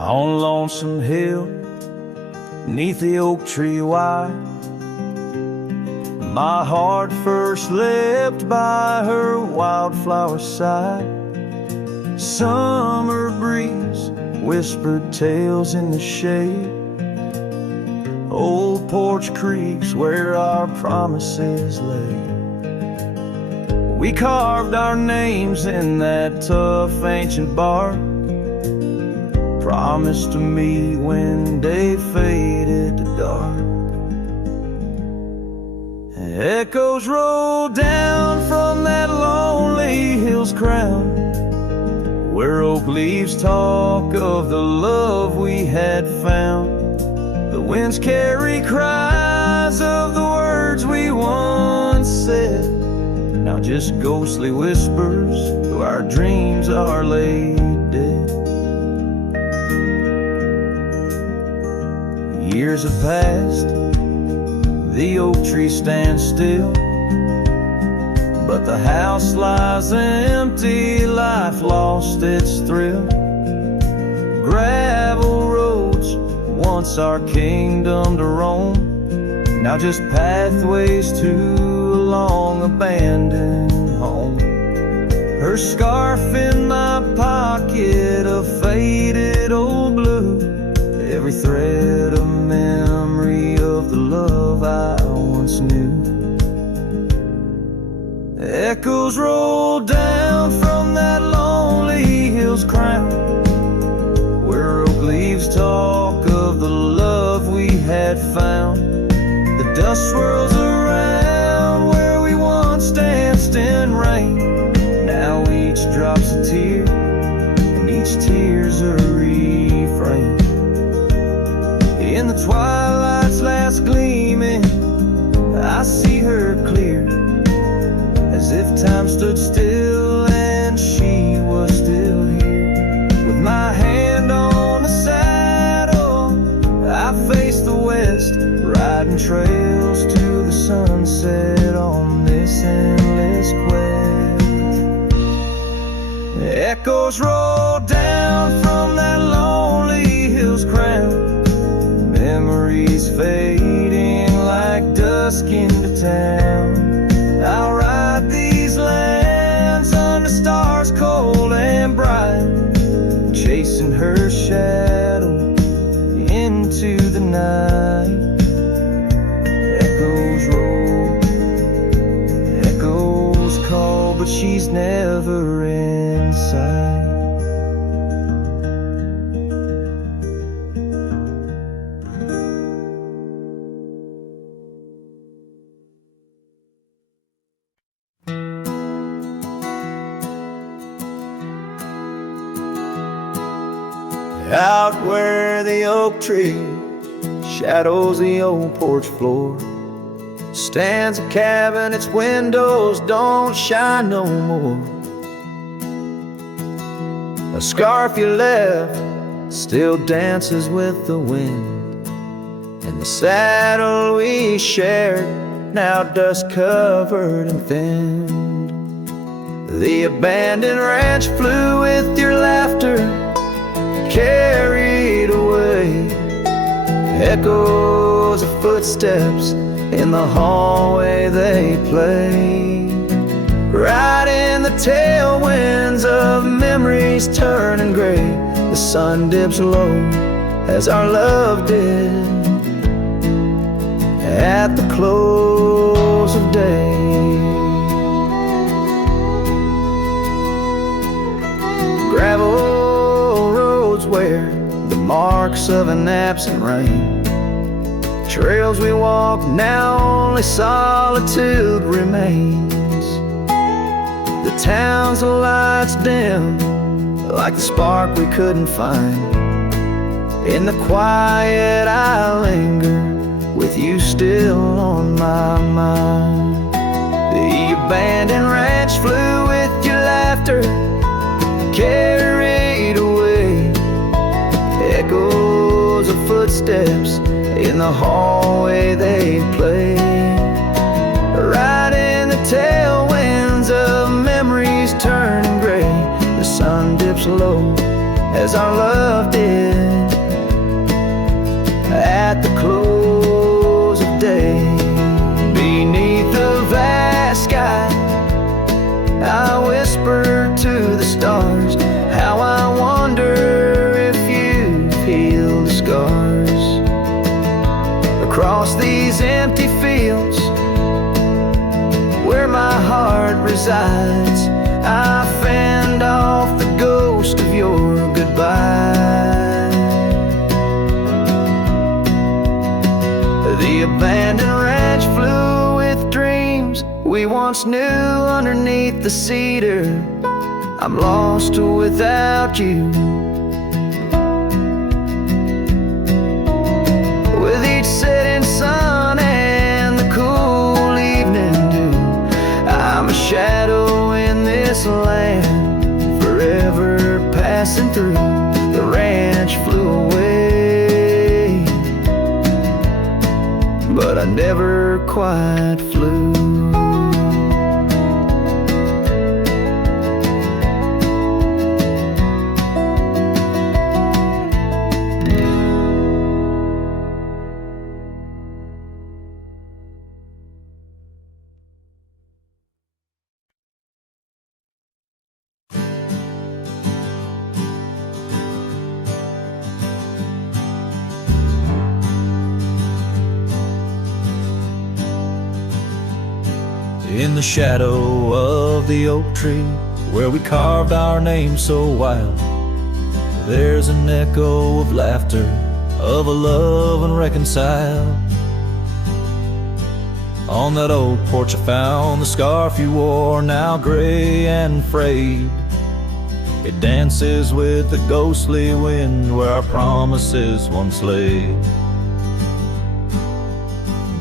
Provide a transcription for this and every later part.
On Lonesome Hill, neath the oak tree wide, my heart first leapt by her wildflower side. Summer breeze whispered tales in the shade, old porch creeks where our promises lay. We carved our names in that tough ancient bark, promised to meet when day faded to dark. Echoes roll down from that lonely hill's crown, where oak leaves talk of the love we had found. The winds carry cries of the words we once said, now just ghostly whispers though our dreams are laid dead. Years have passed, the oak tree stands still, but the house lies empty, life lost its thrill. Gravel roads, once our kingdom to roam, now just pathways to a long abandoned home. Her scarf in my pocket, a faded old blue, every thread a memory of the love I once knew. Echoes roll down from that lonely hill's crown, where oak leaves talk of the love we had found. The dust swirls around where we once danced in rain, now each drop's a tear and each tear's a refrain. In the twilight's last gleaming, I see her clear, as if time stood still and she was still here. With my hand on the saddle, I face the west, riding trails to the sunset on this endless quest. Echoes roll down from that lonely hill's crown, memories fading like dusk into town. I'll ride these lands under stars cold and bright, chasing her shadow into the night. Echoes roll, echoes call, but she's never in sight. Out where the oak tree shadows the old porch floor, stands a cabin, its windows don't shine no more. A scarf you left still dances with the wind, and the saddle we shared now dust covered and thinned. The abandoned ranch flew with your laughter, carried away. Echoes of footsteps in the hallway they play, right in the tailwinds of memories turning gray. The sun dips low as our love did at the close of day. Gravel roads where the marks of an absent rain, trails we walk now only solitude remains. The town's lights dim like the spark we couldn't find. In the quiet I linger with you still on my mind. The abandoned ranch flew with your laughter, carried away. Echoes of footsteps in the hallway they play, right in the tailwinds of memories turning gray. The sun dips low as our love did I whisper to the stars how I wonder if you've healed the scars. Across these empty fields where my heart resides, I fend off the ghost of your goodbye. The abandoned ranch flew with dreams we once knew underneath the cedar. I'm lost without you. With each setting sun and the cool evening dew, I'm a shadow in this land, forever passing through. The ranch flew away, but I never quite flew. In the shadow of the oak tree, where we carved our name so wild, there's an echo of laughter, of a love unreconciled. On that old porch I found the scarf you wore, now gray and frayed. It dances with the ghostly wind where our promises once lay.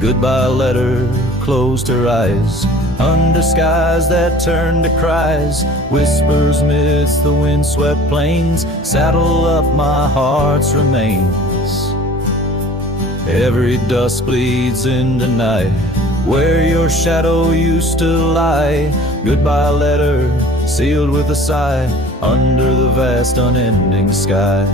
Goodbye letter closed her eyes, under skies that turned to cries. Whispers midst the windswept plains, saddle up my heart's remains. Every dusk bleeds into night, where your shadow used to lie. Goodbye letter sealed with a sigh, under the vast unending sky.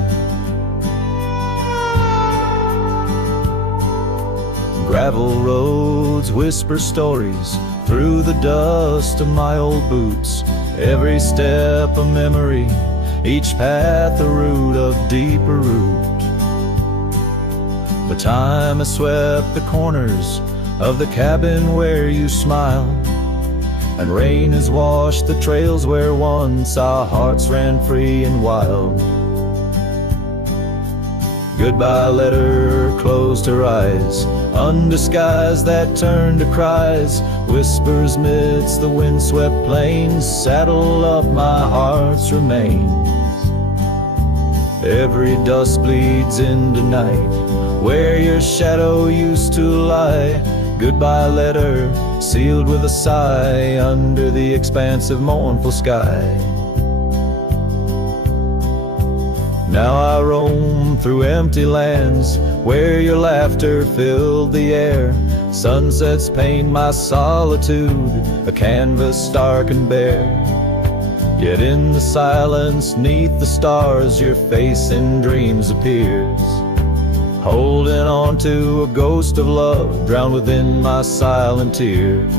Gravel roads whisper stories through the dust of my old boots. Every step a memory, each path a root of deeper root. But time has swept the corners of the cabin where you smiled, and rain has washed the trails where once our hearts ran free and wild. Goodbye letter closed her eyes, under skies that turned to cries. Whispers midst the windswept plains, saddle up my heart's remains. Every dusk bleeds into night, where your shadow used to lie. Goodbye letter sealed with a sigh, under the expansive mournful sky. Now I roam through empty lands, where your laughter filled the air. Sunsets paint my solitude, a canvas stark and bare. Yet in the silence, neath the stars, your face in dreams appears, holding on to a ghost of love, drowned within my silent tears.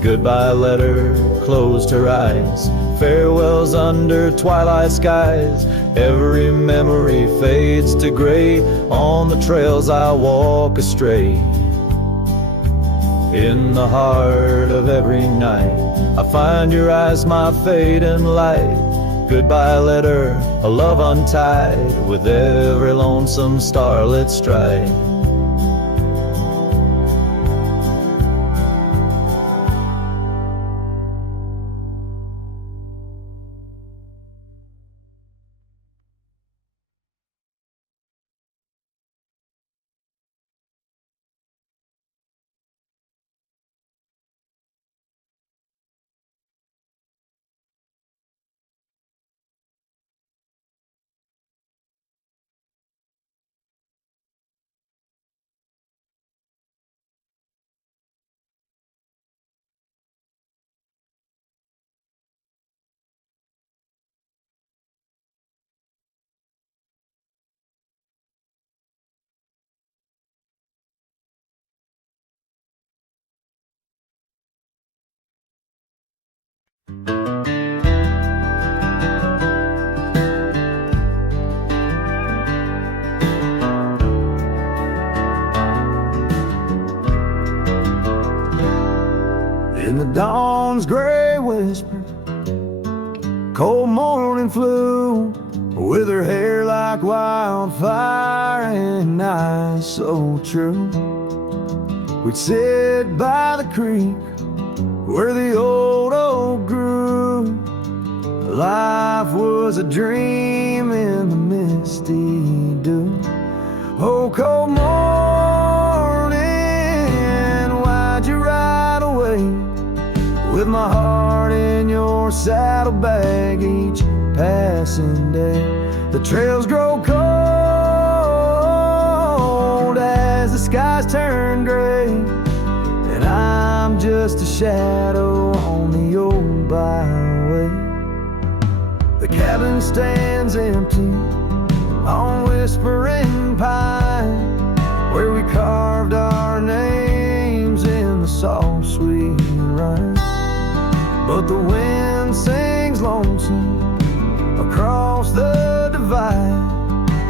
Goodbye letter closed her eyes, farewells under twilight skies. Every memory fades to gray, on the trails I walk astray. In the heart of every night, I find your eyes, my fading light. Goodbye letter, a love untied, with every lonesome starlit stride. In the dawn's gray whisper, cold morning flew, with her hair like wildfire and eyes so true. We'd sit by the creek where the old oak grew. Life was a dream in the misty dew. Oh, cold morning, why'd you ride away? With my heart in your saddlebag each passing day. The trails grow cold as the skies turn gray, and I'm just a shadow on the old byway. The cabin stands empty on Whispering Pine, where we carved our names in the soft sweet rime. But the wind sings lonesome across the divide,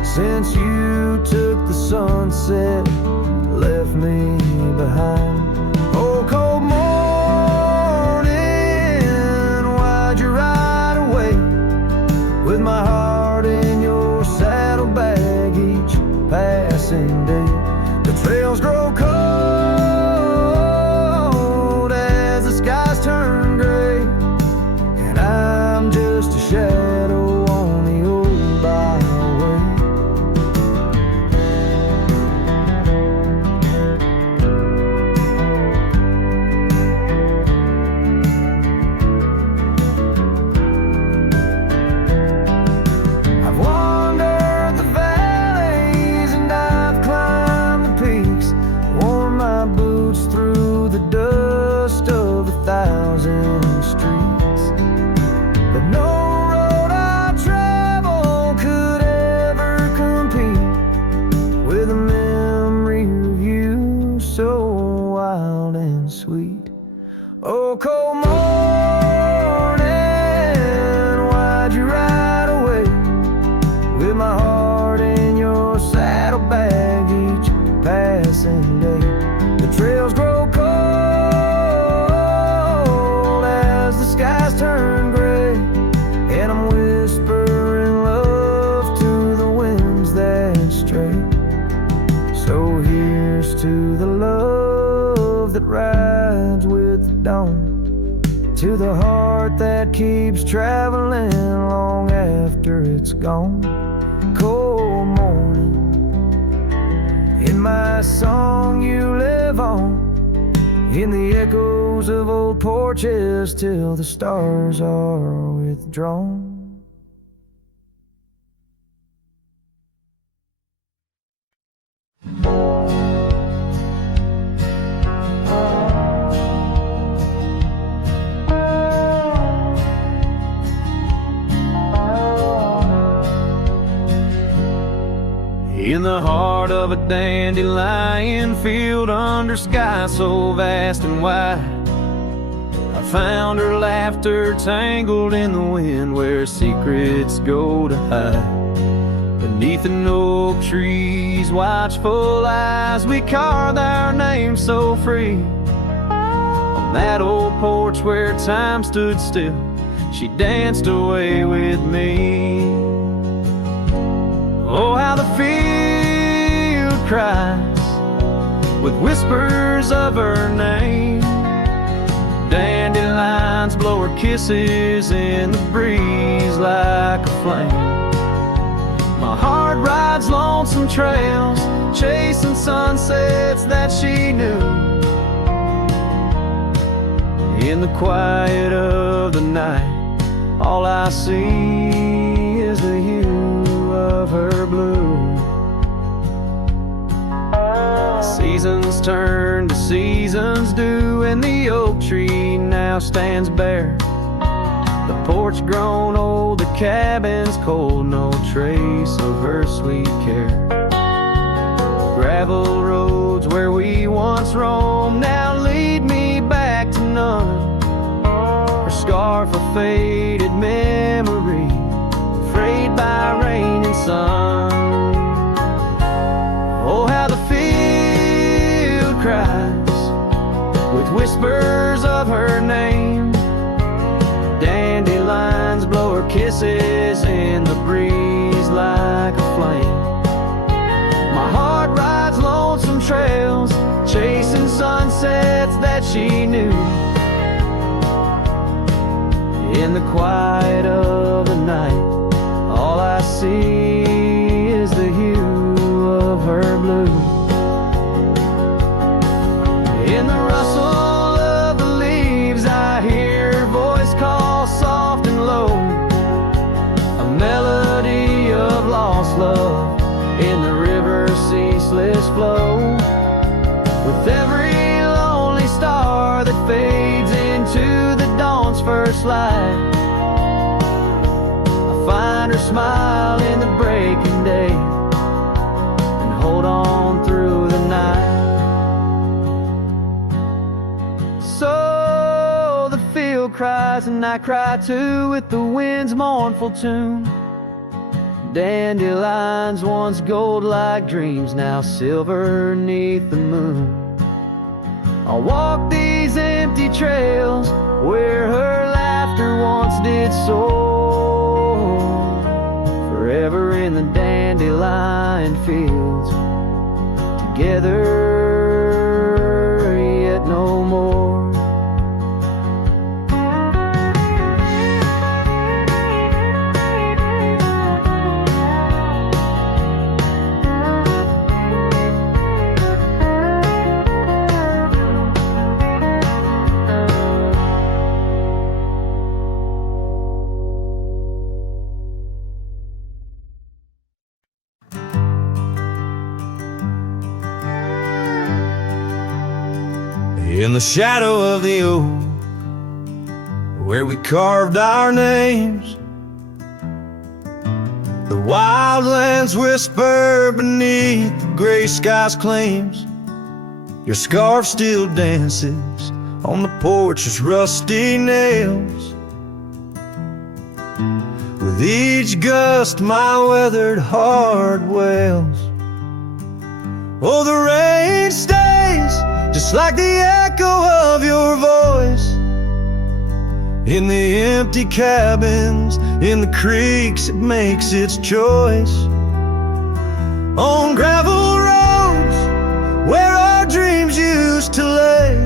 since you took the sunset, left me behind. Oh, cold morning, why'd you ride away? With my heart in your saddlebag each passing day. The trails grow cold as the skies turn gray, and I'm just a shadow on the old byway. I've wandered the valleys and I've climbed the peaks, worn my boots through the dust of 1,000 streets, but no road I travel could ever compete with a memory of you so wild and sweet. Oh, cold morning, why'd you ride away? With my heart in your saddlebag each passing day. The trails grow cold as the skies turn gray, and I'm whispering love to the winds that stray. So here's to the love that rides with the dawn, to the heart that keeps traveling long after it's gone. Cold morning, in my song you live on, in the echoes of old porches till the stars are withdrawn. In the heart of a dandelion field, under sky so vast and wide, I found her laughter tangled in the wind, where secrets go to hide. Beneath an oak tree's watchful eyes, we carved our names so free. On that old porch where time stood still, she danced away with me. Oh, how the field cries with whispers of her name. Dandelions blow her kisses in the breeze like a flame. My heart rides lonesome trails, chasing sunsets that she knew. In the quiet of the night, all I see is the hue of her blue. Seasons turn to seasons do, and the oak tree now stands bare. The porch grown old, the cabin's cold, no trace of her sweet care. Gravel roads where we once roamed now lead me back to none. Her scar scarf, a faded memory, frayed by rain and sun. Oh, how the field cries with whispers of her name. Dandelions blow her kisses in the breeze like a flame. My heart rides lonesome trails, chasing sunsets that she knew. In the quiet of the night, all I see is the hue of her blue. In the rustle of the leaves, I hear her voice call soft and low, a melody of lost love in the river's ceaseless flow. With every lonely star that fades into the dawn's first light, I find her smile in the breaking day and hold on through the night. So the field cries and I cry too with the wind's mournful tune. Dandelions once gold like dreams, now silver 'neath the moon. I'll walk these empty trails where her laughter once did soar, forever in the dandelion fields, together yet no more. In the shadow of the oak, where we carved our names, the wildlands whisper beneath the gray sky's claims. Your scarf still dances on the porch's rusty nails. With each gust my weathered heart wails. Oh, the rain stays just like the echo of your voice in the empty cabins, in the creeks it makes its choice. On gravel roads where our dreams used to lay,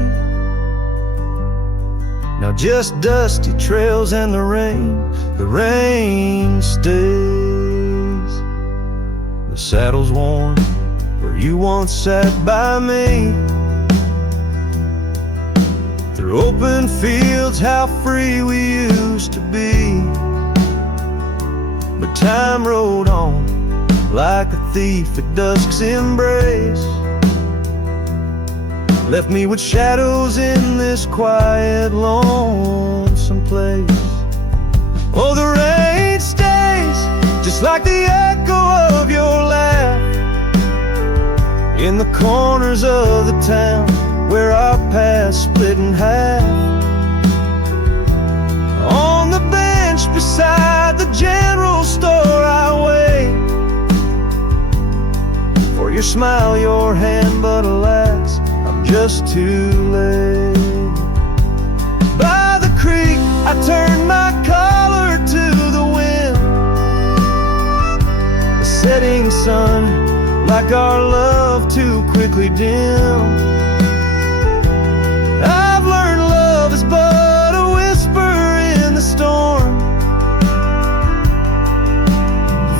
now just dusty trails and the rain stays. The saddle's worn where you once sat by me. Through open fields, how free we used to be. But time rode on like a thief at dusk's embrace, left me with shadows in this quiet, lonesome place. Oh, the rain stays just like the echo of your laugh in the corners of the town where our paths split in half. On the bench beside the general store I wait for your smile, your hand, but alas, I'm just too late. By the creek I turned my collar to the wind, the setting sun like our love too quickly dim. I've learned love is but a whisper in the storm,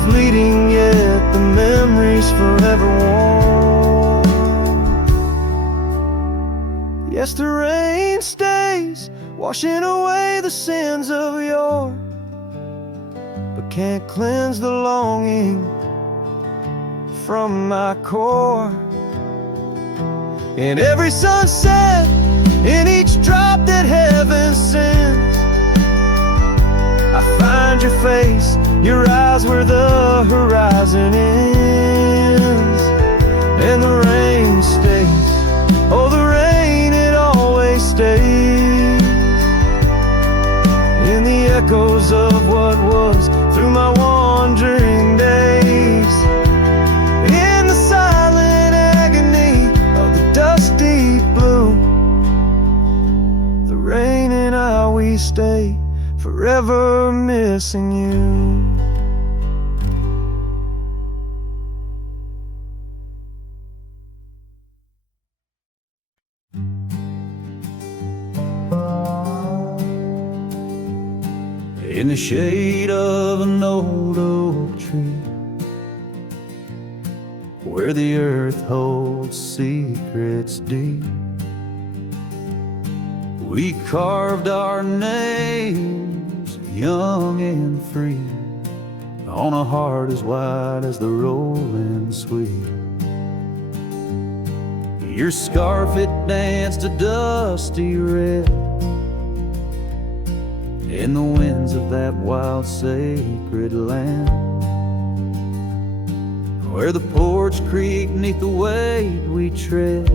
fleeting yet the memories forever warm. Yes, the rain stays, washing away the sins of yore, but can't cleanse the longing from my core. In every sunset, in each drop that heaven sends, I find your face, your eyes where the horizon ends. And the rain stays, oh the rain, it always stays. echoes of what was through my wandering days. In the silent agony of the dusty blue, the rain and I, we stay forever missing you. In the shade of an old oak tree, where the earth holds secrets deep, we carved our names young and free on a heart as wide as the rolling sweet. Your scarf, it danced a dusty red in the winds of that wild sacred land, where the porch creaked neath the weight we tread,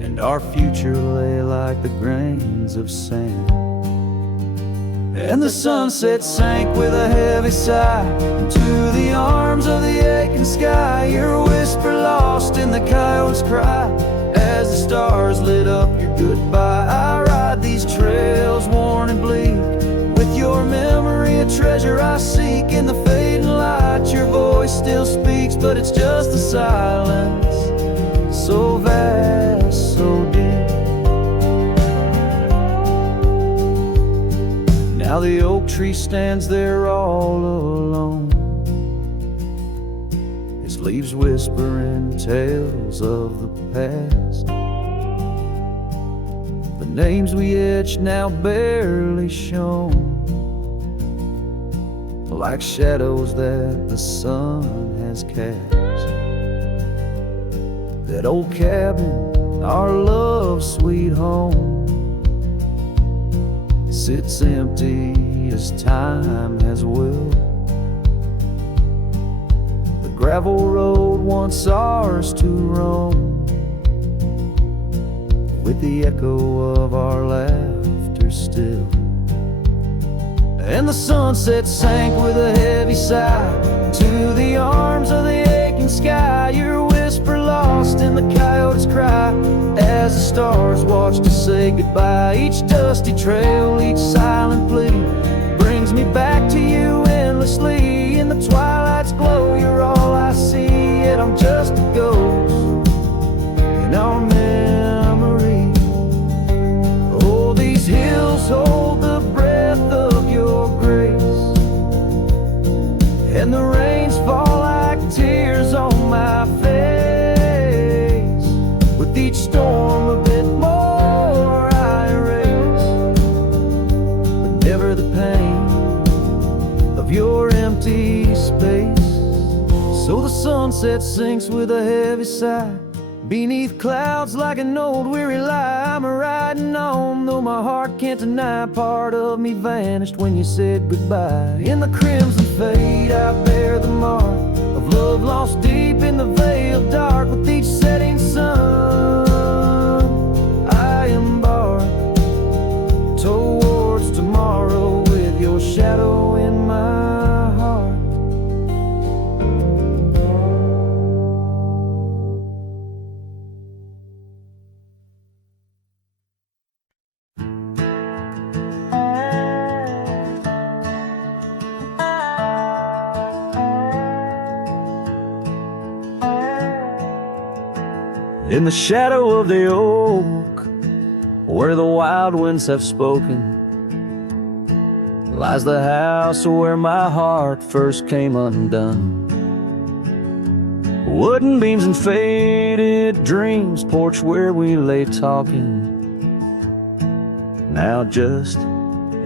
and our future lay like the grains of sand. And the sunset sank with a heavy sigh into the arms of the aching sky, your whisper lost in the coyote's cry as the stars lit up your goodbye. I ride these trails worn and bleak, with your memory a treasure I seek. In the fading light your voice still speaks, but it's just the silence, so vast, so deep. Now the oak tree stands there all alone, its leaves whispering tales of the past. The names we etched now barely shown, like shadows that the sun has cast. That old cabin, our love's sweet home, sits empty as time has willed. The gravel road once ours to roam, with the echo of our laughter still. And the sunset sank with a heavy sigh to the arms of the aching sky, your whisper lost in the coyote's cry as the stars watched us say goodbye. Each dusty trail, each silent plea brings me back to you endlessly. In the twilight's glow you're all I see, yet I'm just a ghost in our memory. Oh, these hills hold the breath of your grace, and the rains fall like tears on my face. With each storm a bit more I erase, but never the pain of your empty space. So the sunset sinks with a heavy sigh beneath clouds like an old weary lie. I'm riding on, though my heart can't deny part of me vanished when you said goodbye. In the crimson fade I bear the mark of love lost deep in the veil dark. With each setting sun I embark towards tomorrow, with your shadow in my heart. In the shadow of the oak, where the wild winds have spoken, lies the house where my heart first came undone. Wooden beams and faded dreams, porch where we lay talking, now just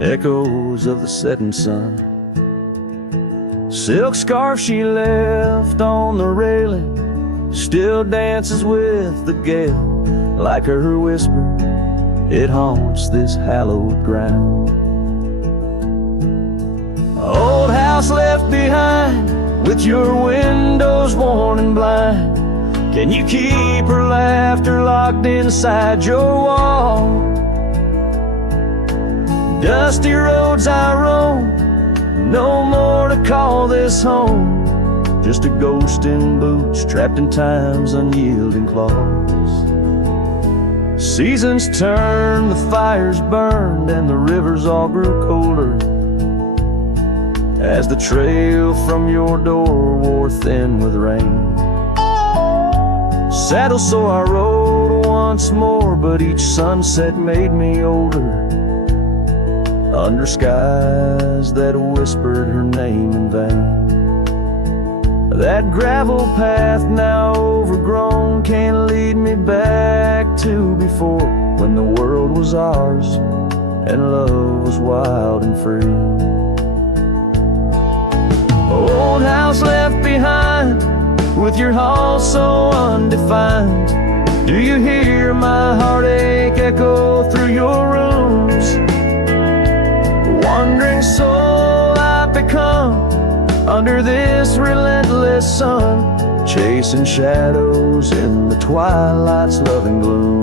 echoes of the setting sun. Silk scarf she left on the railing still dances with the gale, like her whisper, it haunts this hallowed ground. Old house left behind, with your windows worn and blind, can you keep her laughter locked inside your wall? Dusty roads I roam, no more to call this home. Just a ghost in boots, trapped in time's unyielding claws. Seasons turned, the fires burned, and the rivers all grew colder as the trail from your door wore thin with rain. Saddle so I rode once more, but each sunset made me older, under skies that whispered her name in vain. That gravel path now overgrown can't lead me back to before, when the world was ours and love was wild and free. Old house left behind, with your hall so undefined. Do you hear my heartache echo through your rooms? Wandering soul I've become, under this relentless sun, chasing shadows in the twilight's loving gloom.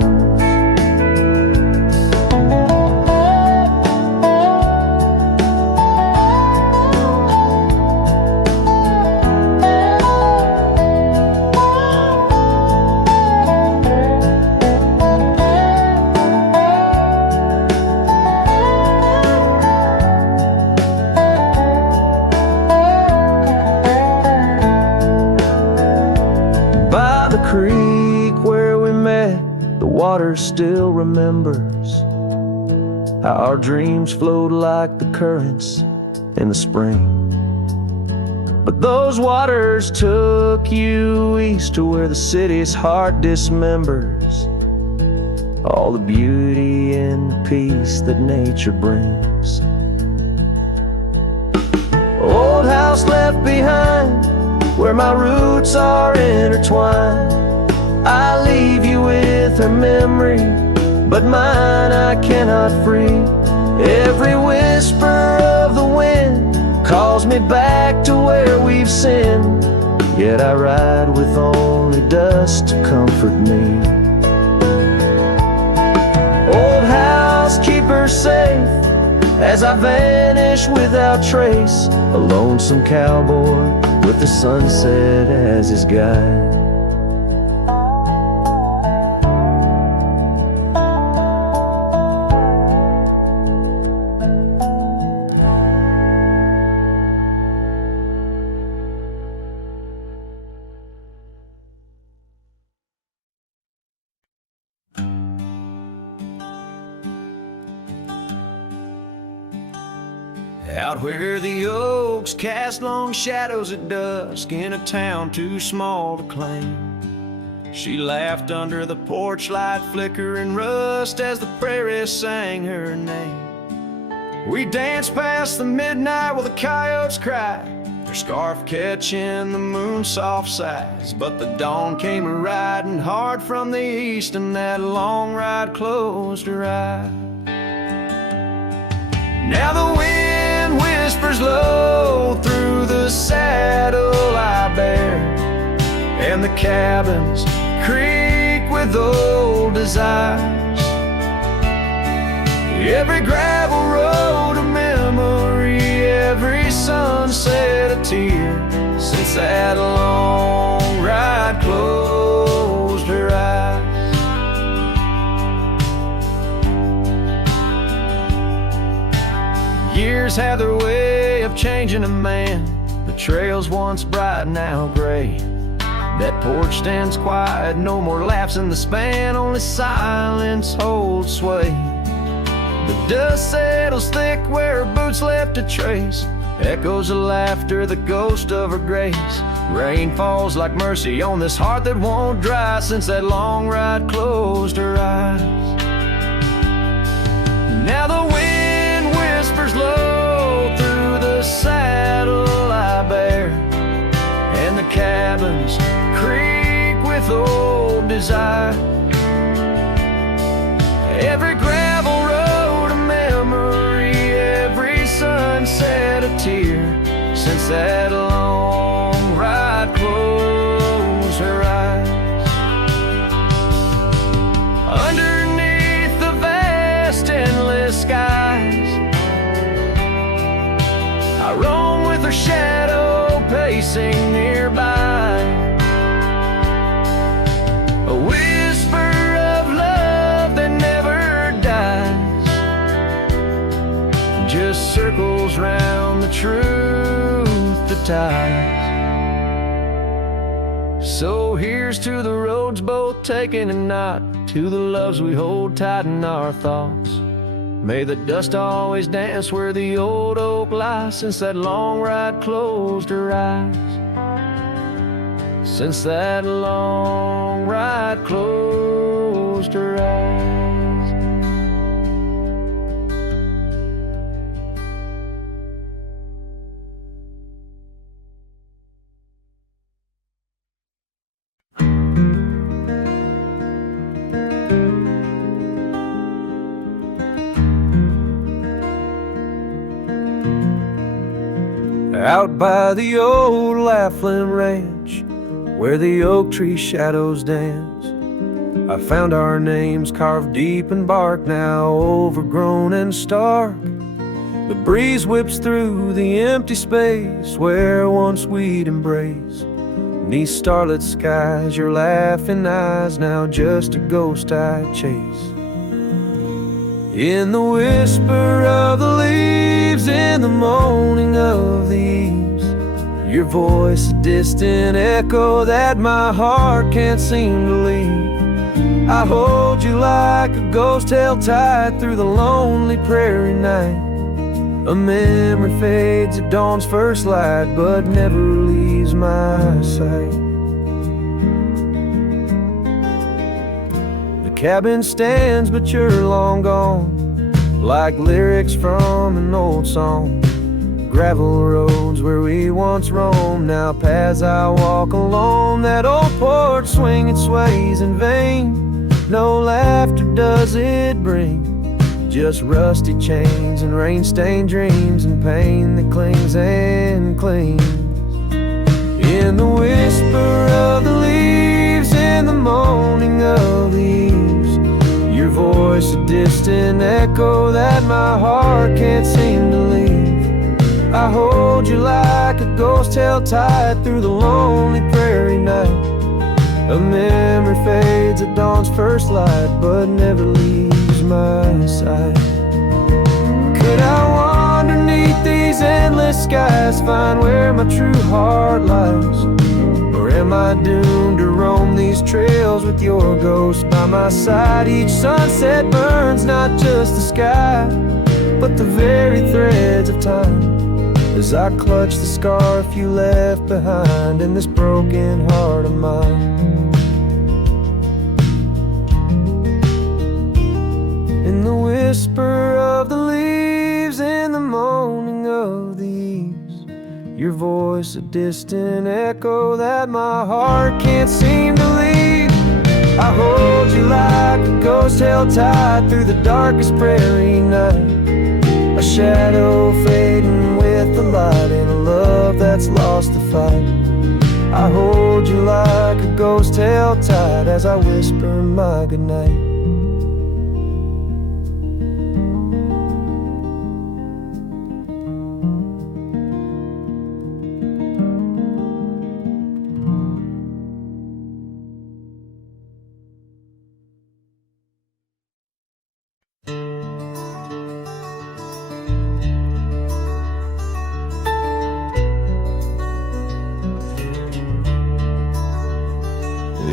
Water still remembers how our dreams flowed like the currents in the spring. But those waters took you east to where the city's heart dismembers all the beauty and peace that nature brings. Old house left behind, where my roots are intertwined. I leave you with her memory, but mine I cannot free. Every whisper of the wind calls me back to where we've sinned, yet I ride with only dust to comfort me. Old house, keep her safe as I vanish without trace, a lonesome cowboy with the sunset as his guide. Out where the oaks cast long shadows at dusk, in a town too small to claim, she laughed under the porch light flickering rust as the prairie sang her name. We danced past the midnight while the coyotes cried, their scarf catching the moon's soft sighs. But the dawn came a-riding hard from the east, and that long ride closed her eyes. Now the wind whispers low through the saddle I bear, and the cabins creak with old desires. Every gravel road a memory, every sunset a tear, since that long ride closed her eyes. Years have their way of changing a man. The trails once bright, now gray. That porch stands quiet, no more laughs in the span, only silence holds sway. The dust settles thick where her boots left a trace, echoes of laughter, the ghost of her grace. Rain falls like mercy on this heart that won't dry, since that long ride closed her eyes. Now the wind whispers low through the saddle I bear, and the cabins creak with old desire. Every gravel road a memory, every sunset a tear, since that long ride closed her eyes. Underneath the vast endless skies, sing nearby. A whisper of love that never dies, just circles round the truth that ties. So here's to the roads both taken and not, to the loves we hold tight in our thoughts. May the dust always dance where the old oak lies, since that long ride closed her eyes. Since that long ride closed her eyes. Out by the old Laughlin Ranch, where the oak tree shadows dance, I found our names carved deep in bark, now overgrown and stark. The breeze whips through the empty space where once we'd embrace. Beneath starlit skies, your laughing eyes, now just a ghost I chase. In the whisper of the leaves, in the moaning of the eaves, your voice a distant echo that my heart can't seem to leave. I hold you like a ghost held tight through the lonely prairie night. A memory fades at dawn's first light, but never leaves my sight. The cabin stands, but you're long gone, like lyrics from an old song. Gravel roads where we once roamed, now paths I walk alone. That old porch swing, it sways in vain. No laughter does it bring, just rusty chains and rain-stained dreams and pain that clings and clings. In the whisper of the leaves, in the moaning of the eaves, your voice a distant echo that my heart can't seem to leave. I hold you like a ghost held tight through the lonely prairie night. A memory fades at dawn's first light, but never leaves my sight. Could I wander beneath these endless skies, find where my true heart lies? Or am I doomed to roam these trails with your ghost by my side? Each sunset burns not just the sky, but the very threads of time, as I clutch the scarf you left behind in this broken heart of mine. In the whisper of the leaves, in the moaning of the eaves, your voice a distant echo that my heart can't seem to leave. I hold you like a ghost held tight through the darkest prairie night. A shadow fading with the light in a love that's lost the fight. I hold you like a ghost held tight as I whisper my goodnight.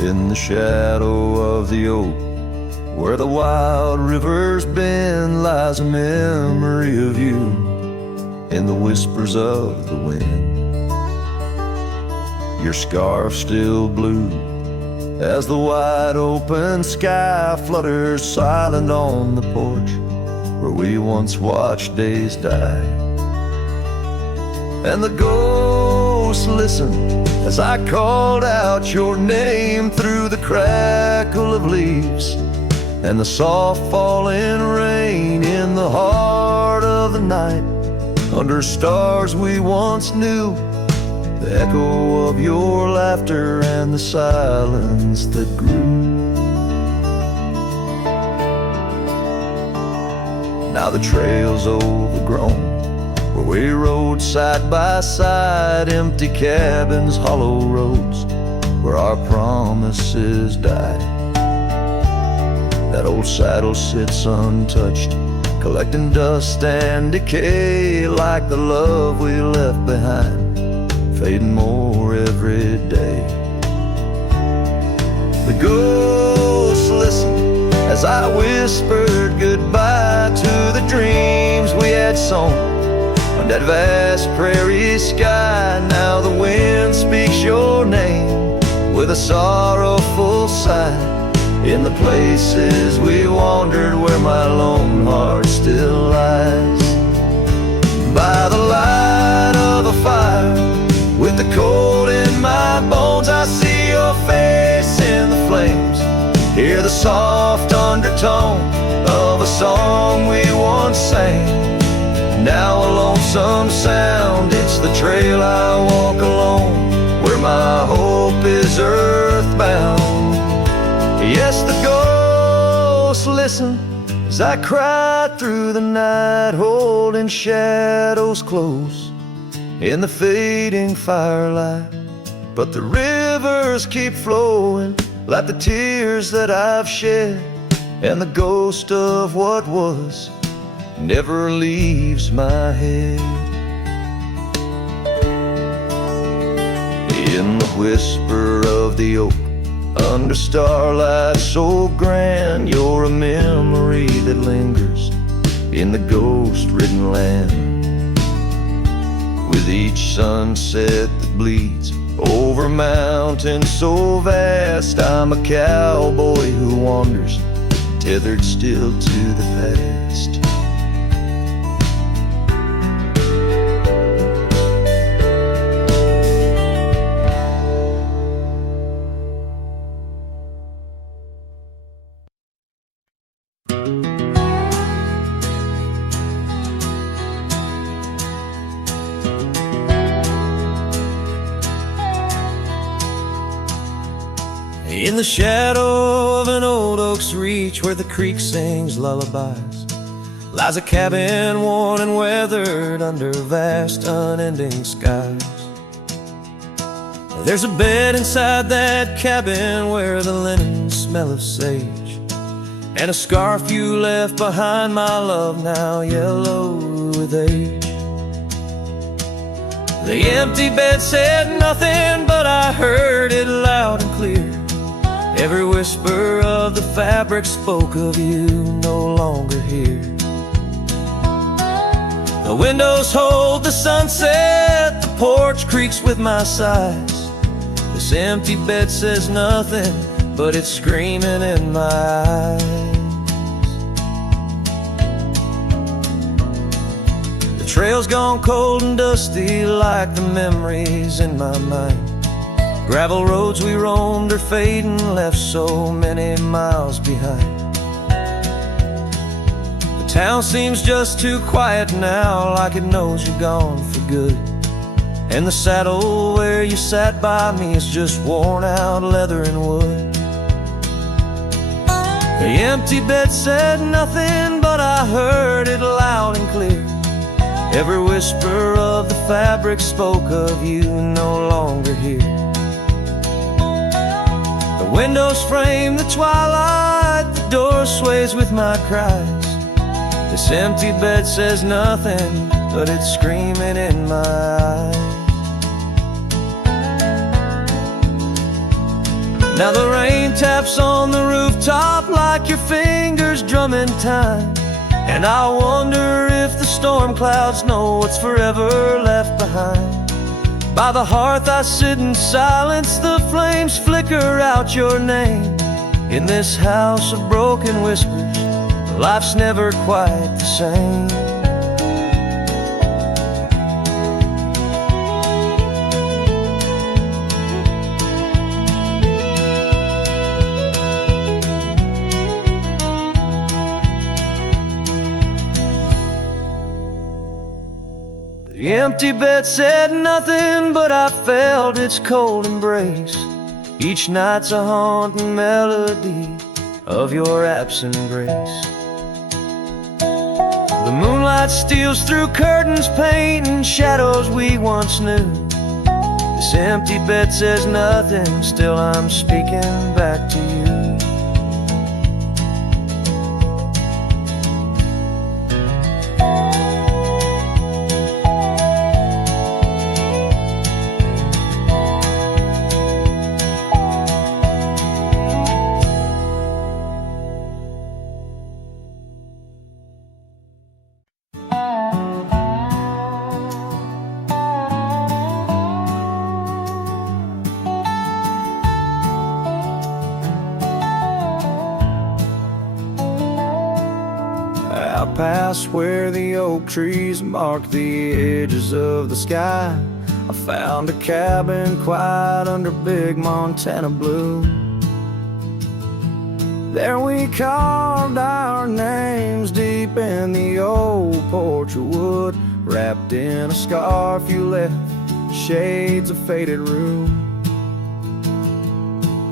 In the shadow of the oak, where the wild rivers bend, lies a memory of you in the whispers of the wind. Your scarf still blue as the wide open sky flutters silent on the porch where we once watched days die. And the ghosts listened as I called out your name through the crackle of leaves and the soft falling rain. In the heart of the night, under stars we once knew, the echo of your laughter and the silence that grew. Now the trail's overgrown, where we rode side by side, empty cabins, hollow roads, where our promises died. That old saddle sits untouched, collecting dust and decay, like the love we left behind, fading more every day. The ghosts listen as I whispered goodbye to the dreams we had sown on that vast prairie sky. Now the wind speaks your name with a sorrowful sigh, in the places we wandered where my lone heart still lies. By the light of a fire, with the cold in my bones, I see your face in the flames, hear the soft undertone of a song we once sang. Now a lonesome sound, it's the trail I walk alone, where my hope is earthbound. Yes, the ghosts listen as I cry through the night, holding shadows close in the fading firelight. But the rivers keep flowing like the tears that I've shed, and the ghost of what was never leaves my head. In the whisper of the oak, under starlight so grand, you're a memory that lingers in the ghost-ridden land. With each sunset that bleeds over mountains so vast, I'm a cowboy who wanders, tethered still to the past. In the shadow of an old oak's reach, where the creek sings lullabies, lies a cabin worn and weathered under vast unending skies. There's a bed inside that cabin where the linen smell of sage, and a scarf you left behind, my love, now yellow with age. The empty bed said nothing, but I heard it loud and clear. Every whisper of the fabric spoke of you no longer here. The windows hold the sunset, the porch creaks with my sighs. This empty bed says nothing, but it's screaming in my eyes. The trail's gone cold and dusty like the memories in my mind. Gravel roads we roamed are fading, left so many miles behind. The town seems just too quiet now, like it knows you're gone for good. And the saddle where you sat by me is just worn out leather and wood. The empty bed said nothing, but I heard it loud and clear. Every whisper of the fabric spoke of you no longer here. The windows frame the twilight, the door sways with my cries. This empty bed says nothing, but it's screaming in my eyes. Now the rain taps on the rooftop like your fingers drumming time, and I wonder if the storm clouds know what's forever left behind. By the hearth I sit in silence, the flames flicker out your name. In this house of broken whispers, life's never quite the same. The empty bed said nothing, but I felt its cold embrace. Each night's a haunting melody of your absent grace. The moonlight light steals through curtains, painting shadows we once knew. This empty bed says nothing, still I'm speaking back to you. Past where the oak trees mark the edges of the sky, I found a cabin quiet under big Montana blue. There we carved our names deep in the old porch of wood, wrapped in a scarf you left, shades of faded rue.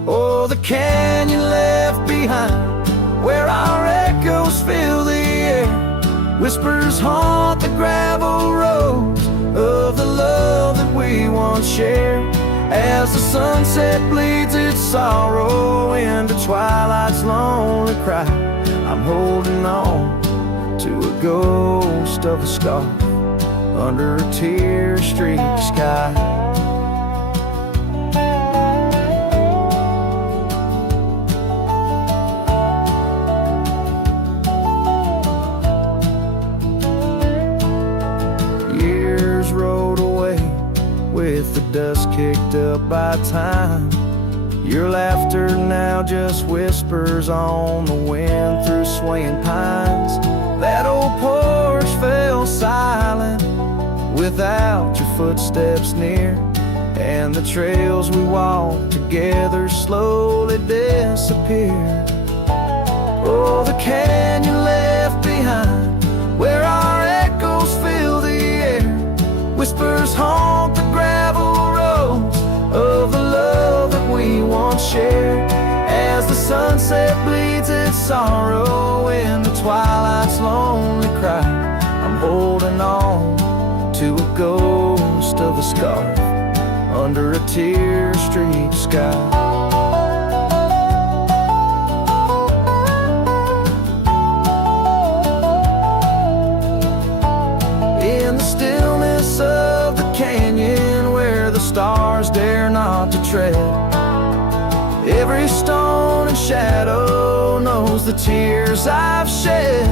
Oh, the canyon left behind, where our echoes fill the air, whispers haunt the gravel roads of the love that we once shared. As the sunset bleeds its sorrow into twilight's lonely cry, I'm holding on to a ghost of a scarf under a tear-streaked sky. With the dust kicked up by time, your laughter now just whispers on the wind through swaying pines. That old porch fell silent without your footsteps near, and the trails we walked together slowly disappeared. Oh, the canyon left behind, where our echoes fill the air, whispers haunt the gravel roads of the love that we once shared. As the sunset bleeds its sorrow in the twilight's lonely cry, I'm holding on to a ghost of a scarf under a tear-streaked sky. Of the canyon where the stars dare not to tread, every stone and shadow knows the tears I've shed.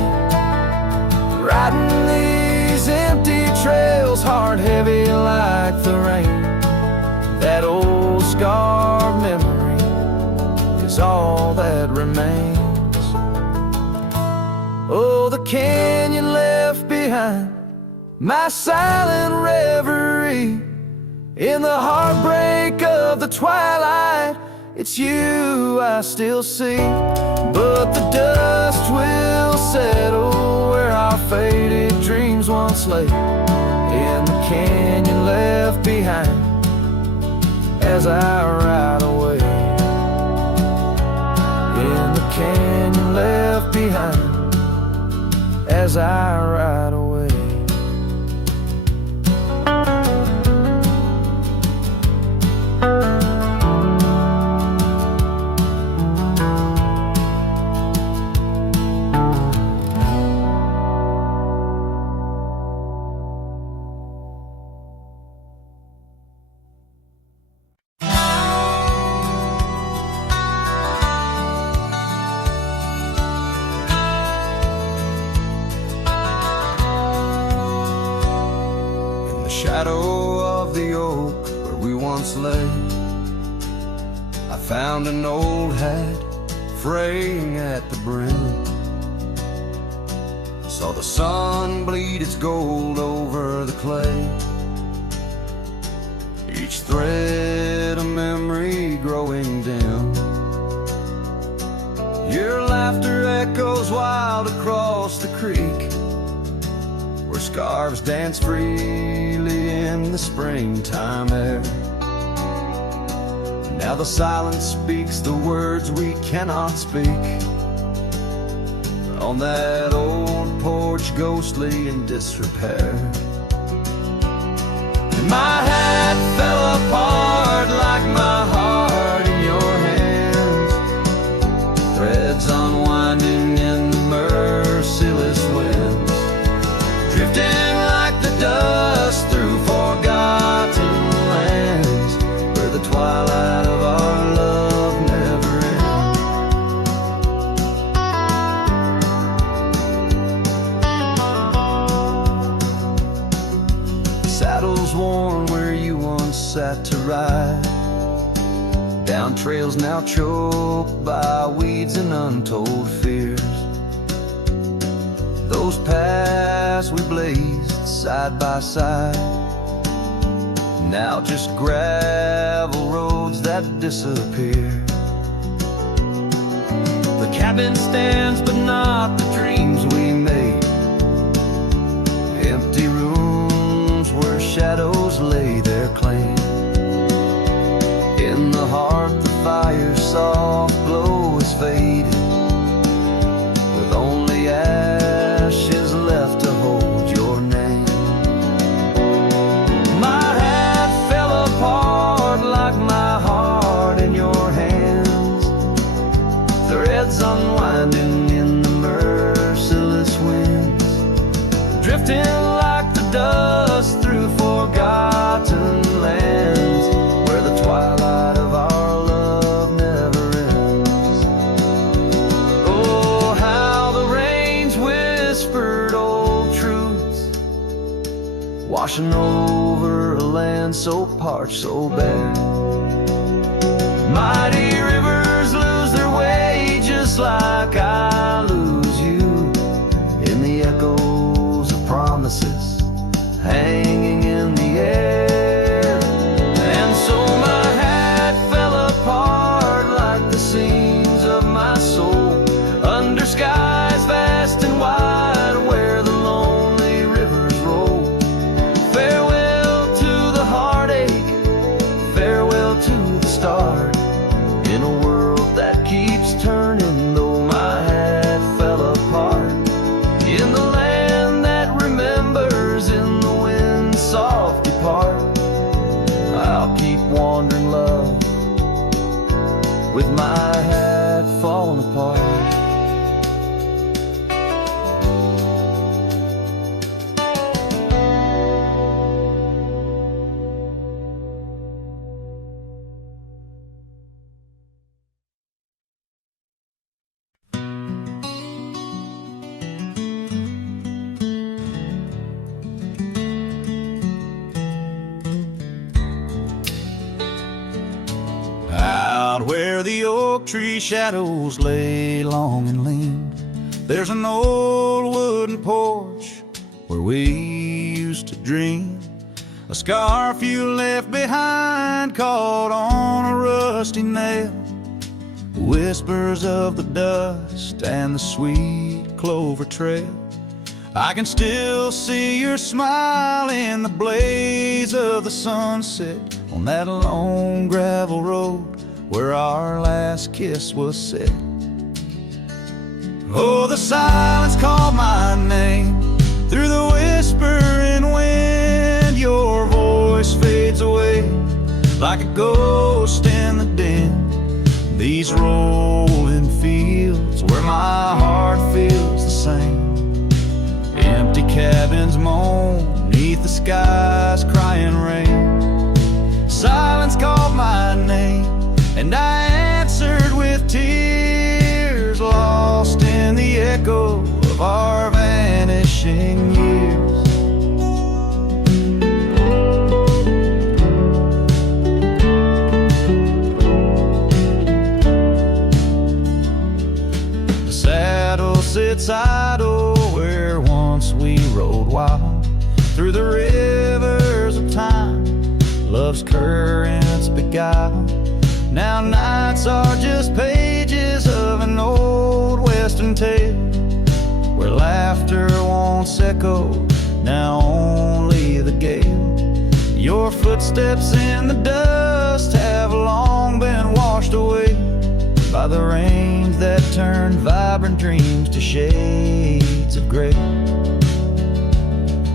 Riding these empty trails, heart heavy like the rain, that old scarred memory is all that remains. Oh, the canyon left behind, my silent reverie in the heartbreak of the twilight. It's you I still see, but the dust will settle where our faded dreams once lay, in the canyon left behind as I ride away. In the canyon left behind as I ride away. Shadow of the oak where we once lay, I found an old hat fraying at the brim. Saw the sun bleed its gold over the clay, each thread a memory growing dim. Your laughter echoes wild across the creek, where scarves dance freely in the springtime air. Now the silence speaks the words we cannot speak, on that old porch, ghostly in disrepair. And my hat fell apart like my heart in your hands, threads unwinding in the merciless winds, drifting like the dust through forgotten lands, where the twilight of our love never ends. Saddles worn where you once sat to ride, down trails now choked by weeds and untold fears. Those paths we blazed side by side, now just gravel roads that disappear. The cabin stands but not the dreams we made, empty rooms where shadows lay their claim. In the heart the fire's soft glow is faded, with only ashes left to hold your name. My hat fell apart like my heart in your hands, threads unwinding in the merciless winds, drifting like the dust through forgotten lands, where the twilight of our love never ends. Oh, how the rains whispered old truths, washing over a land so parched, so bare. Mighty rivers lose their way just like I lose you, in the echoes of promises hanging in the air. And so my hat fell apart like the seams of my soul, under skies vast and wide where the lonely rivers roll. Farewell to the heartache, farewell to the start, in a world that keeps turning, though my hat fell apart. In the land that remembers, in the wind's soft depart, I'll keep wandering, love, with my hat falling apart. Out where the oak tree shadows lay long and lean, there's an old wooden porch where we used to dream. A scarf you left behind caught on a rusty nail, whispers of the dust and the sweet clover trail. I can still see your smile in the blaze of the sunset on that lone gravel road where our last kiss was set. Oh, the silence called my name through the whispering wind. Your voice fades away like a ghost in the din. These rolling fields where my heart feels the same. Empty cabins moan neath the sky's crying rain. Silence called my name and I answered with tears, lost in the echo of our vanishing years. The saddle sits idle where once we rode wild, through the rivers of time, love's currents beguile. Now nights are just pages of an old western tale, where laughter once echoed, now only the gale. Your footsteps in the dust have long been washed away by the rains that turn vibrant dreams to shades of gray.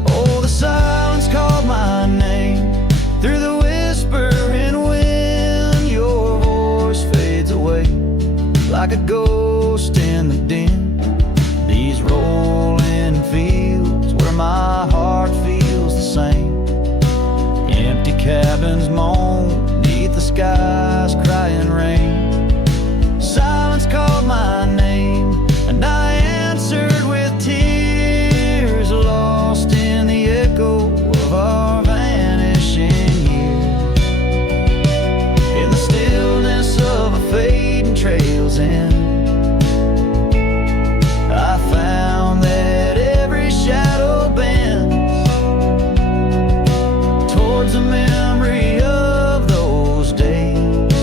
Oh, the silence called my name through the whispering wind. Your voice fades away like a ghost in the din. These rolling fields where my heart feels the same. Empty cabins moan neath the sky's crying rain. Silence called my name and I answered with tears, lost in the echo of our vanishing years. In the stillness of a fading trail's end, I found that every shadow bends towards a memory of those days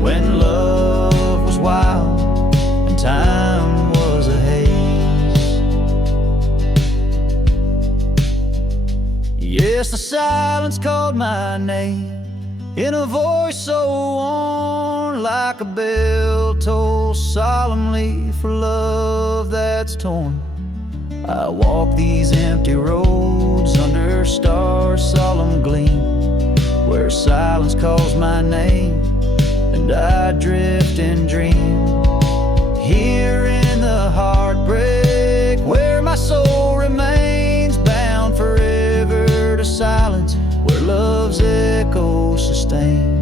when love was wild and time was a haze. Yes, the silence called my name in a voice so worn, like a bell toll solemnly for love that's torn. I walk these empty roads under stars' solemn gleam, where silence calls my name and I drift and dream. Here in the heartbreak where my soul remains bound forever to silence, where love's echo sustains.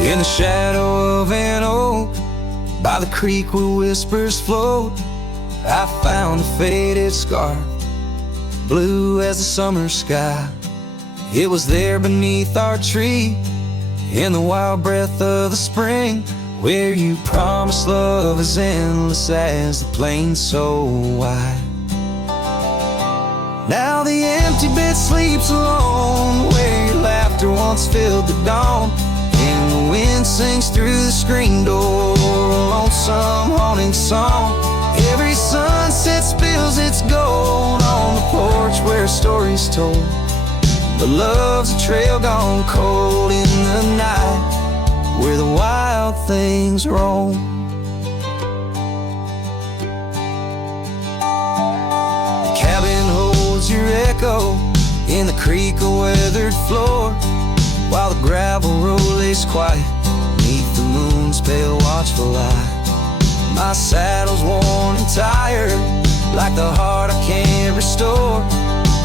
In the shadow of an oak, by the creek where whispers float, I found a faded scarf, blue as the summer sky. It was there beneath our tree, in the wild breath of the spring, where you promised love as endless as the plain so wide. Now the empty bed sleeps alone, where your laughter once filled the dawn, and the wind sings through the screen door a lonesome haunting song. Every sunset spills its gold on the porch where a story's told, but love's a trail gone cold in the night where the wild things roam. The cabin holds your echo in the creek a weathered floor, while the gravel road lays quiet beneath the moon's pale watchful light. My saddle's worn and tired, like the heart I can't restore,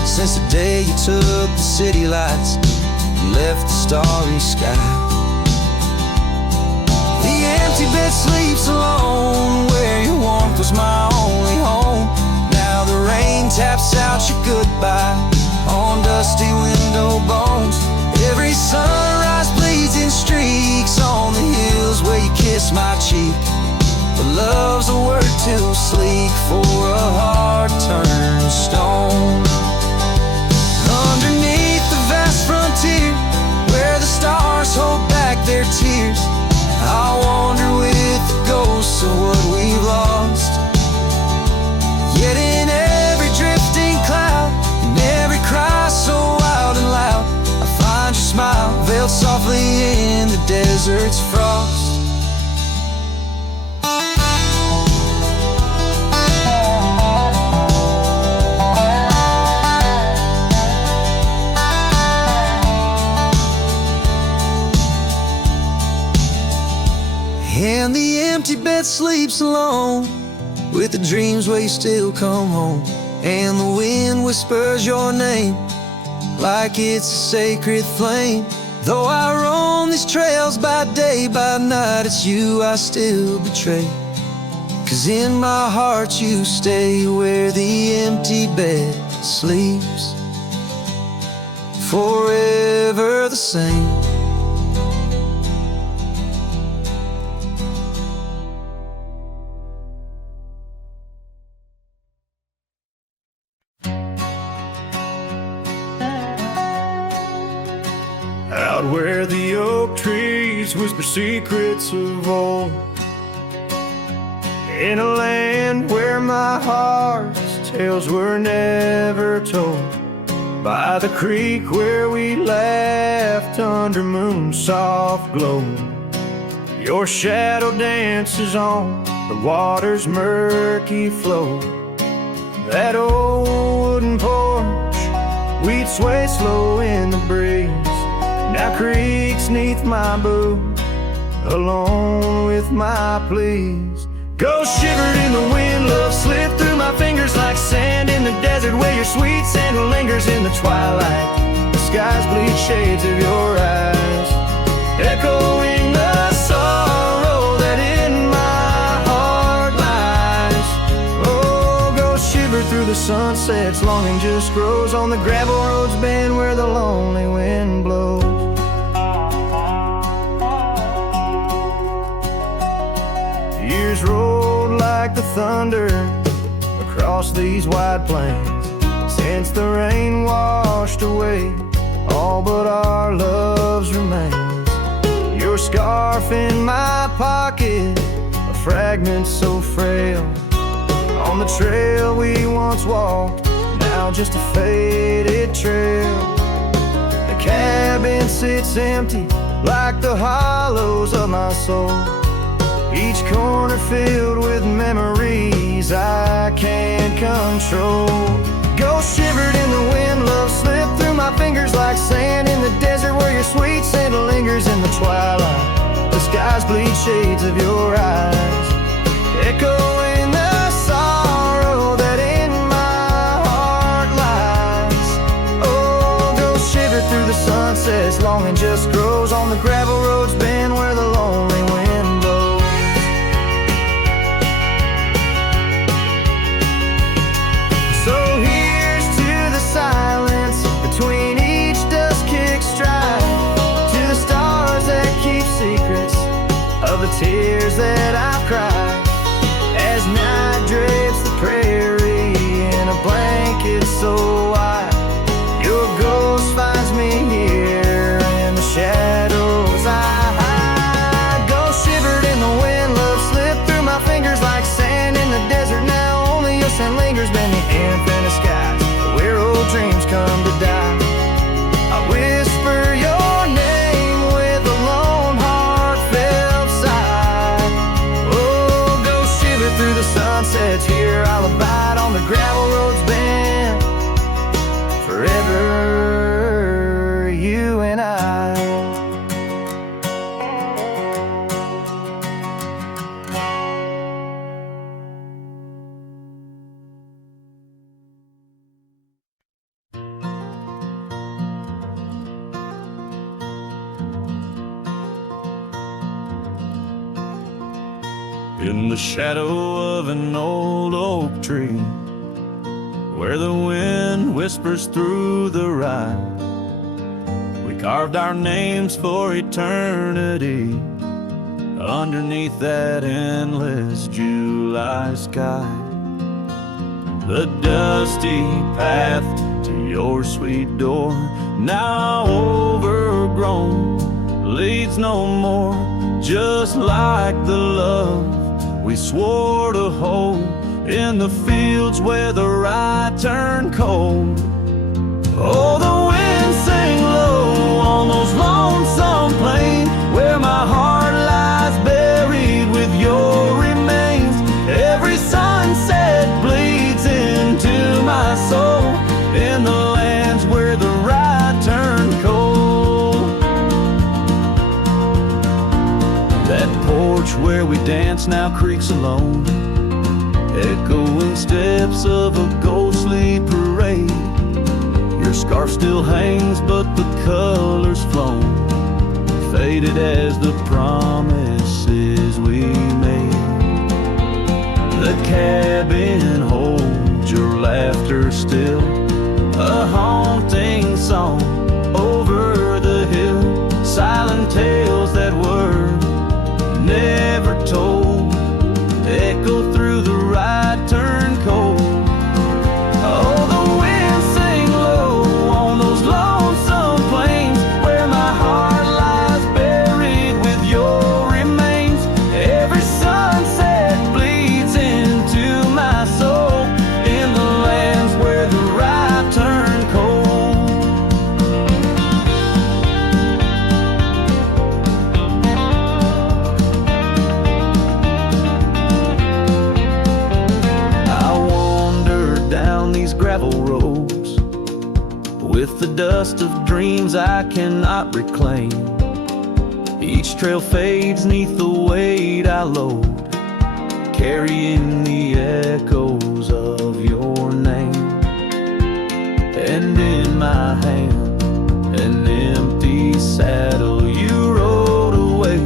since the day you took the city lights and left the starry sky. The empty bed sleeps alone, where your warmth was my only home. Now the rain taps out your goodbye on dusty window bones. Every sunrise bleeds in streaks on the hills where you kiss my cheek, but love's a word too sleek for a heart turned stone. Underneath the vast frontier, where the stars hold back their tears, I wander with the ghosts of what we've lost. Yet in every drifting cloud, in every cry so wild and loud, I find your smile veiled softly in the desert's frost. And the empty bed sleeps alone, with the dreams where you still come home, and the wind whispers your name like it's a sacred flame. Though I roam these trails by day, by night, it's you I still betray, 'cause in my heart you stay where the empty bed sleeps, forever the same. where the oak trees whisper secrets of old. In a land where my heart's tales were never told. By the creek where we laughed under moon's soft glow. Your shadow dances on the water's murky flow. That old wooden porch, we'd sway slow in the breeze. Now creaks 'neath my boot, alone with my pleas. Ghost shivered in the wind, love slipped through my fingers like sand in the desert where your sweet scent lingers in the twilight. The skies bleed shades of your eyes, echoing the sorrow that in my heart lies. Oh, ghost shivered through the sunsets, longing just grows on the gravel roads bend where the lonely wind blows. Years rolled like the thunder across these wide plains, since the rain washed away all but our love's remains. Your scarf in my pocket, a fragment so frail, on the trail we once walked, now just a faded trail. The cabin sits empty like the hollows of my soul, each corner filled with memories I can't control. Ghost shivered in the wind, love slipped through my fingers like sand in the desert where your sweet scent lingers in the twilight. The skies bleed shades of your eyes, echoing the sorrow that in my heart lies. Oh, ghost shivered through the sunsets, longing just grows on the gravel roads bend where the lonely wind blows. So here's to the silence between each dust-kicked stride, to the stars that keep secrets of the tears that I've cried, as night drapes the prairie in a blanket so white. Your ghost finds me here in the shadows I hide. Ghost shivered in the wind, love slipped through my fingers like sand in the desert. Now only your scent lingers beneath the infinite skies, where old dreams come to die. I whisper your name with a lone heartfelt sigh. Oh, ghost shiver through the sunsets, here I'll abide on the gravel roads bend forever, you and I. In the shadow of an old oak tree, where the wind whispers through the ride, we carved our names for eternity underneath that endless July sky. The dusty path to your sweet door, now overgrown, leads no more, just like the love we swore to hold in the fields where the rye turned cold. Oh, the wind sang low on those lonesome plains where my heart lies buried with your remains. Every sunset bleeds into my soul in the lands where the rye turned cold. That porch where we dance now creaks alone, echoing steps of a ghostly parade. Your scarf still hangs, but the color's flown, faded as the promises we made. The cabin holds your laughter still, a haunting song over the hill, silent tales that were never told, echo through the rye turn cold. Oh, the wind sang low on those lonesome plains where my heart beneath the dust of dreams I cannot reclaim. Each trail fades neath the weight I load, carrying the echoes of your name. And in my hand, an empty saddle you rode away.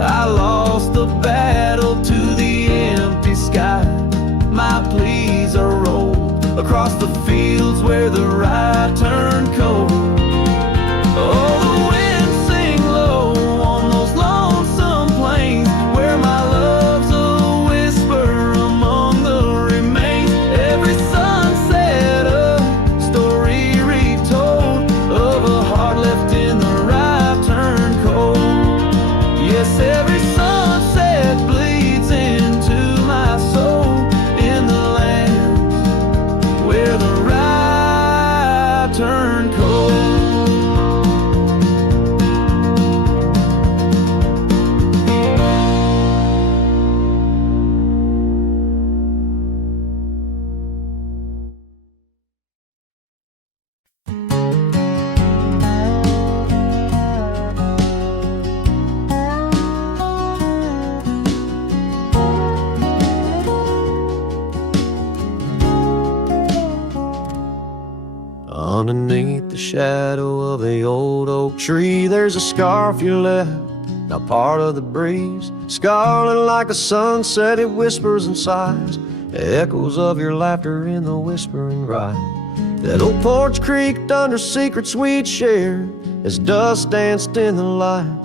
I lost the battle to the empty sky. My pleas are rolled across the fields where the ride turned cold. Oh, the winds sing low on those lonesome plains where my love's a whisper among the remains. Every sunset a story retold of a heart left in the ride turned cold. Yes, every sunset bleeds into my soul in the land where the ride turned cold. Underneath the shadow of the old oak tree, there's a scarf you left, now part of the breeze. Scarlet like a sunset, it whispers and sighs, echoes of your laughter in the whispering ride. That old porch creaked under secret sweet share as dust danced in the light,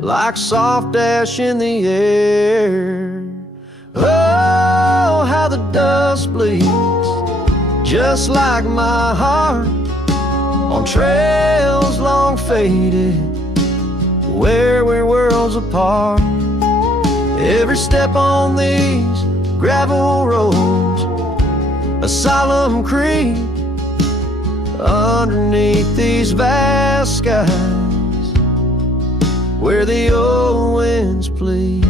like soft ash in the air. Oh, how the dust bleeds, just like my heart, on trails long faded, where we're worlds apart. Every step on these gravel roads, a solemn creep underneath these vast skies, where the old winds plead.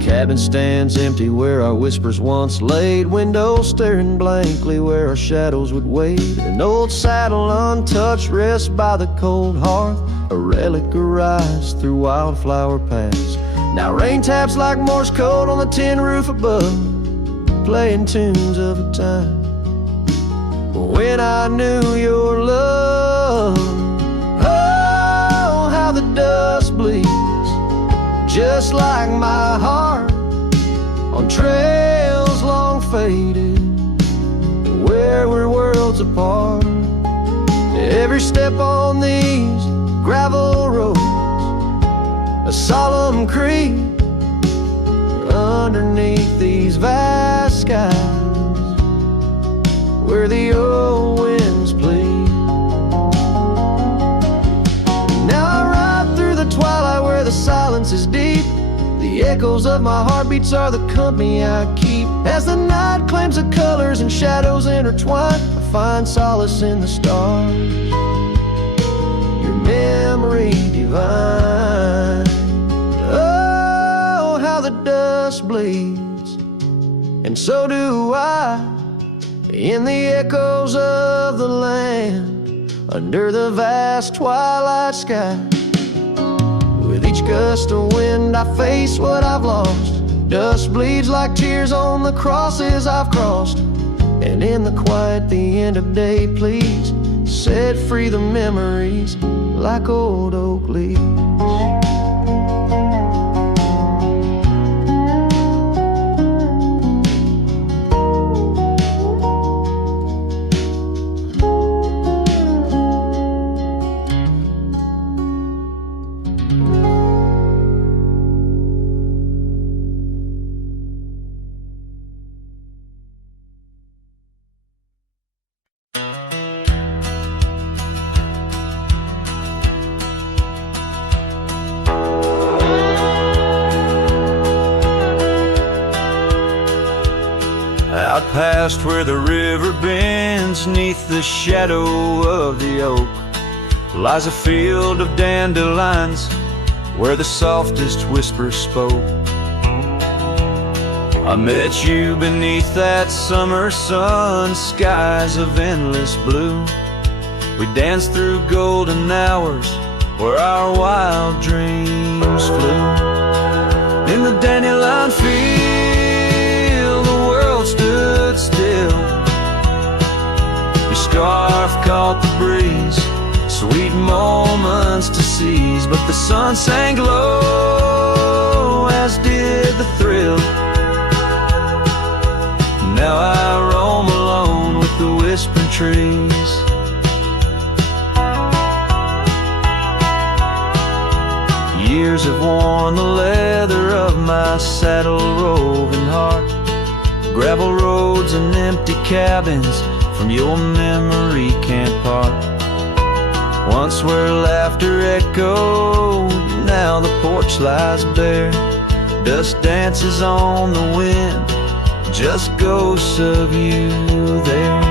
Cabin stands empty where our whispers once laid, windows staring blankly where our shadows would wade. An old saddle untouched rests by the cold hearth, a relic arrives through wildflower paths. Now rain taps like Morse code on the tin roof above, playing tunes of a time when I knew your love. Oh, how the dust bleeds, just like my heart, on trails long faded, where we're worlds apart. Every step on these gravel roads, a solemn creep underneath these vast skies, where the old winds plead. Now I ride through the twilight where the silence is deep. The echoes of my heartbeats are the company I keep. As the night claims the colors and shadows intertwine, I find solace in the stars, your memory divine. Oh, how the dust bleeds, and so do I, in the echoes of the land, under the vast twilight sky. With each gust of wind I face what I've lost. Dust bleeds like tears on the crosses I've crossed. And in the quiet, the end of day, please set free the memories like old oak leaves. Out past where the river bends, neath the shadow of the oak, lies a field of dandelions where the softest whisper spoke. I met you beneath that summer sun, skies of endless blue. We danced through golden hours where our wild dreams flew. In the dandelion field, the world stood still. Your scarf caught the breeze, sweet moments to seize. But the sun sank low, as did the thrill. Now I roam alone with the whispering trees. Years have worn the leather of my saddle roving heart. Gravel roads and empty cabins from your memory can't part. Once where laughter echoed, now the porch lies bare. Dust dances on the wind, just ghosts of you there.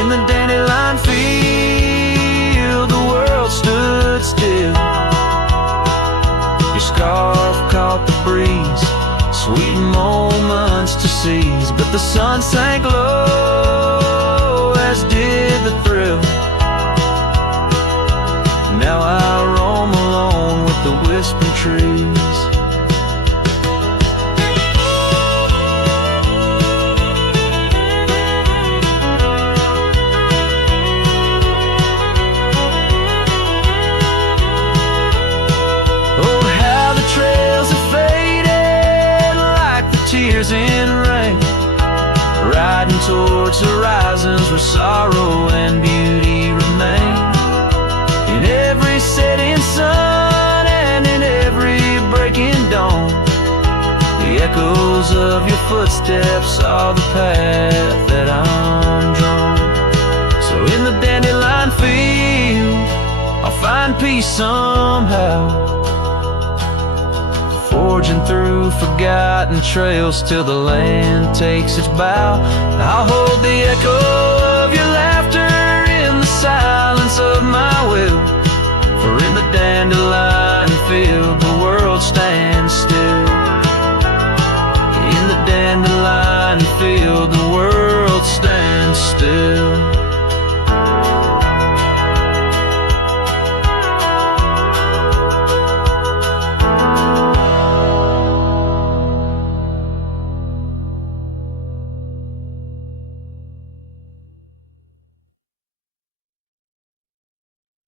In the dandelion field, the world stood still. Your scarf caught the breeze, sweet moments to seize. But the sun sank low, as did the thrill. Now I roam alone with the whispering trees. Tears in rain, riding towards horizons where sorrow and beauty remain. In every setting sun and in every breaking dawn, the echoes of your footsteps are the path that I'm drawn. So in the dandelion field, I'll find peace somehow, forging through forgotten trails till the land takes its bow. I'll hold the echo of your